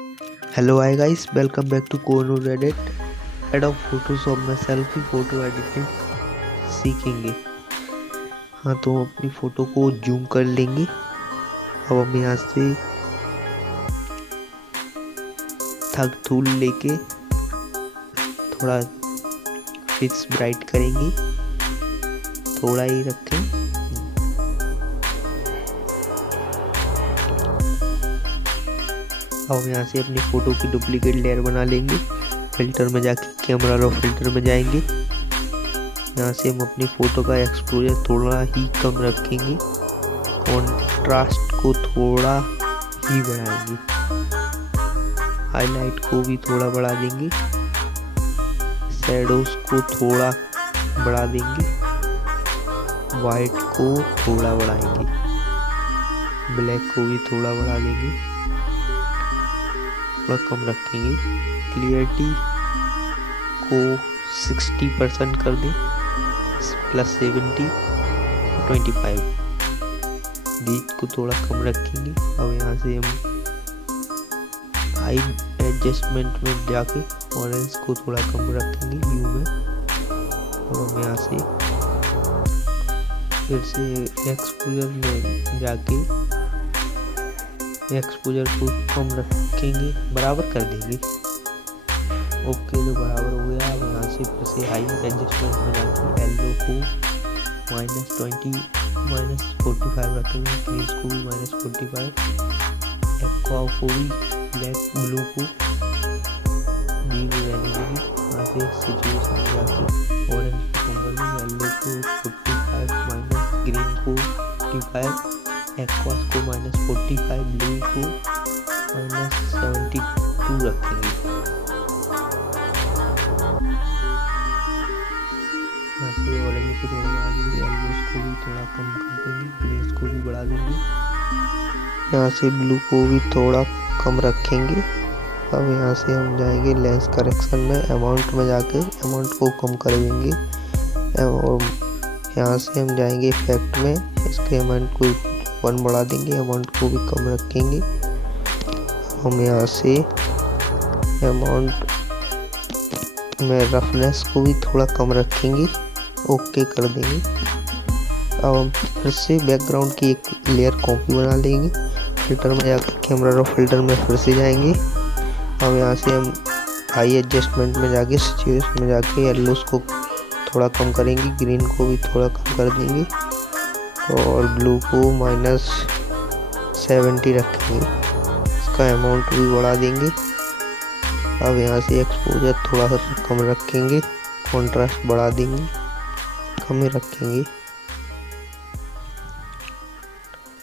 Hello hi guys, welcome back to Kohinoor edit. Adobe Photoshop में selfie photo editing सीखेंगे। हाँ, तो हम अपनी फ़ोटो को जूम कर लेंगे। अब हम यहाँ से थग टूल लेके थोड़ा फिक्स ब्राइट करेंगे, थोड़ा ही रखें। अब यहाँ से अपनी फ़ोटो की डुप्लीकेट लेयर बना लेंगे। फिल्टर में जाके कैमरा रो फिल्टर में जाएंगे। यहाँ से हम अपनी फ़ोटो का एक्सपोजर थोड़ा ही कम रखेंगे, कॉन्ट्रास्ट को थोड़ा ही बढ़ाएंगे, हाईलाइट को भी थोड़ा बढ़ा देंगे, शैडोज को थोड़ा बढ़ा देंगे, वाइट को थोड़ा बढ़ाएंगे, ब्लैक को भी थोड़ा बढ़ा देंगे, थोड़ा कम रखेंगे। क्लियरिटी को 60% कर दें, +70 25। बीच को थोड़ा कम रखेंगे। अब यहाँ से हम हाई एडजस्टमेंट में जाके ऑरेंज को थोड़ा कम रखेंगे व्यू में। अब हम यहाँ से फिर से एक्सपोजर में जाके एक्सपोजर को कम रखेंगे, बराबर कर देंगे। ओके, तो बराबर हो गया। अब यहाँ से फिर से हाई एडजस्टमेंट में जाके येलो को -20 -45 रखेंगे, ग्रीन को भी -45, एक्वा को भी, ब्लैक ब्लू को भी रहने देंगे। यहाँ से सिचुएशन में जाके ऑरेंज को कम कर देंगे, येलो को 45 ग्रीन को 55, एक्वा को -45, ब्लू को -72 रखेंगे। यहाँ से ऑरेंज को थोड़ा बढ़ा देंगे, येलो को भी थोड़ा कम कर देंगे, ग्रीन को भी बढ़ा देंगे। यहाँ से ब्लू को भी थोड़ा कम रखेंगे। अब यहाँ से हम जाएंगे लेंस करेक्शन में, अमाउंट में जाके अमाउंट को कम कर देंगे। और यहाँ से हम जाएंगे इफेक्ट में, इसके अमाउंट को 1 बढ़ा देंगे, अमाउंट को भी कम रखेंगे। हम यहाँ से अमाउंट में रफनेस को भी थोड़ा कम रखेंगे, ओके कर देंगे। अब हम फिर से बैकग्राउंड की एक लेयर कॉपी बना लेंगे। फिल्टर में जाकर कैमरा रो फिल्टर में फिर से जाएंगे। अब यहाँ से हम हाई एडजस्टमेंट में जाके सिचुएशन में जाके येलोस को थोड़ा कम करेंगे, ग्रीन को भी थोड़ा कम कर देंगे और ब्लू को -70 रखेंगे, इसका अमाउंट भी बढ़ा देंगे। अब यहाँ से एक्सपोजर थोड़ा कम रखेंगे, कॉन्ट्रास्ट बढ़ा देंगे, कम ही रखेंगे,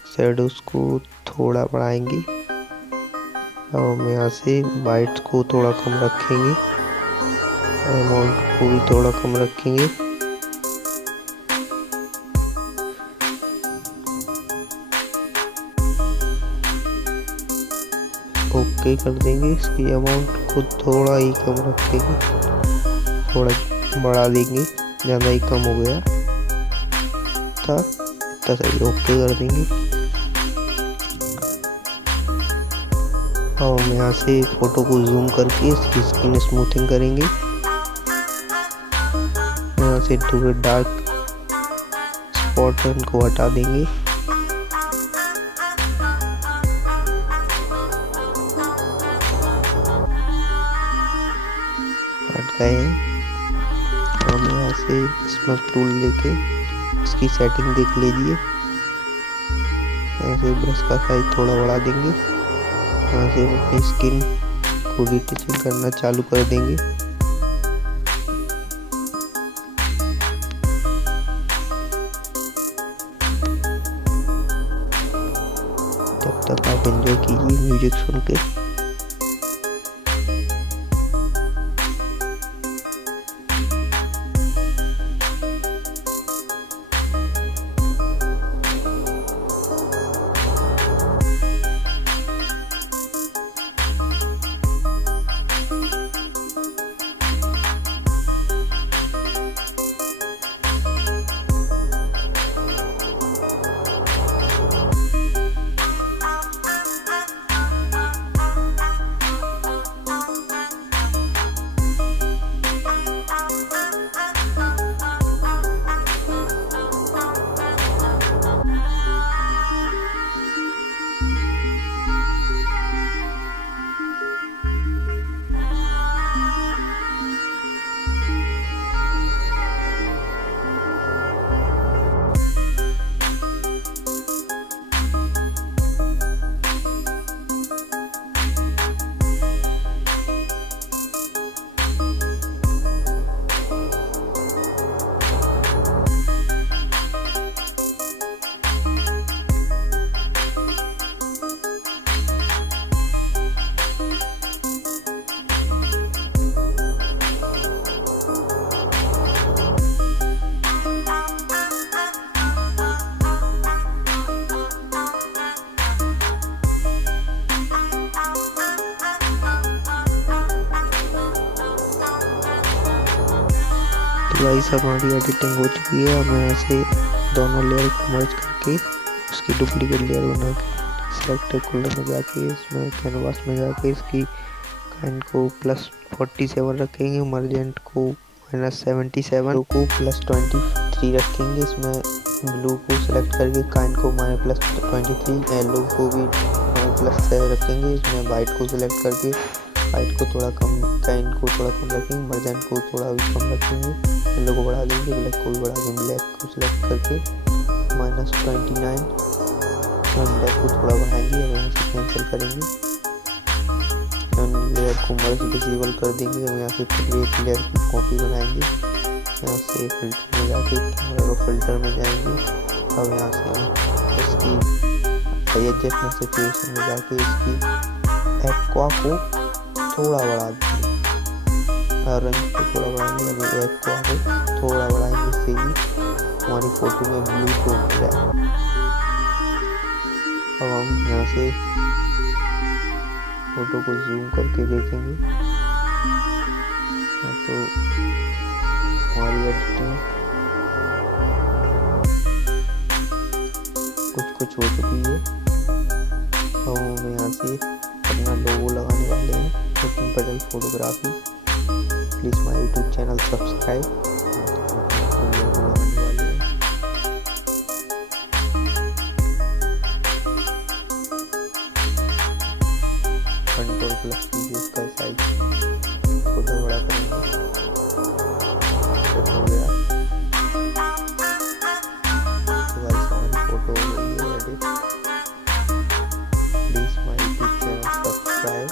शैडोज को थोड़ा बढ़ाएंगे। अब हम यहाँ से वाइट को थोड़ा कम रखेंगे, अमाउंट को भी थोड़ा कम रखेंगे। ओके कर देंगे, इसकी अमाउंट को थोड़ा ही कम रखेंगे, थोड़ा बढ़ा देंगे, ज़्यादा ही कम हो गया था, इतना सही। ओके कर देंगे। अब हम यहाँ से फ़ोटो को जूम करके इसकी स्किन स्मूथिंग करेंगे। यहाँ से थोड़े डार्क स्पॉट को हटा देंगे। हट गए हैं। हम यहाँ से स्मैप टूल लेके इसकी सेटिंग देख लीजिए। यहाँ से ब्रश का साइज थोड़ा बढ़ा देंगे। यहाँ से अपनी स्किन को रिटचिंग करना चालू कर देंगे। तब तक आप एंजॉय कीजिए म्यूजिक सुन के। गाइस हमारी एडिटिंग हो चुकी है। अब यहाँ से दोनों लेयर को मर्ज करके उसकी डुप्लीकेट लेयर बना के सेलेक्ट कलर में जाके इसमें कैनवास में जाके इसकी काइंड को +47 रखेंगे, मर्जेंट को -77 को +23 रखेंगे। इसमें ब्लू को सिलेक्ट करके काइंड को -+23, येलो को भी -6 रखेंगे। इसमें वाइट को सिलेक्ट करके वाइट को थोड़ा कम, काइंड को थोड़ा कम रखेंगे, मर्जेंट को थोड़ा भी कम रखेंगे, येलो को बढ़ा देंगे, ब्लैक को भी बढ़ा देंगे। ब्लैक को सिलेक्ट करके -29 और ब्लैक को थोड़ा बढ़ाएंगे। अब यहाँ से कैंसिल करेंगे, लेयर को मर्ज डिसेबल कर देंगे। हम यहाँ से फिर एक लेयर की कॉपी बनाएंगे। यहाँ से फिल्टर में जाके कैमरा रो फिल्टर में जाएंगे। अब यहाँ से हम इसकी एडजस्टमेंट सिचुएशन में जाके इसकी एक्वा को थोड़ा बढ़ा देंगे, रंग को थोड़ा बढ़ाएंगे। अभी एक्वा को थोड़ा बढ़ाएंगे, इससे भी हमारी फोटो में ब्लू टोन हो जाए। अब हम यहाँ से फोटो को जूम करके देखेंगे तो हमारी एडिटिंग कुछ हो चुकी है। अब हम यहाँ से अपना लोगो लगाने वाले हैं, Patel photography. Please my YouTube channel subscribe. Logo लगाने वाले हैं, Ctrl+ कीजिए, इसका साइज थोड़ा बड़ा करेंगे, हो गया। तो गाइस हमारी फोटो हो गई है edit. Please my YouTube channel subscribe.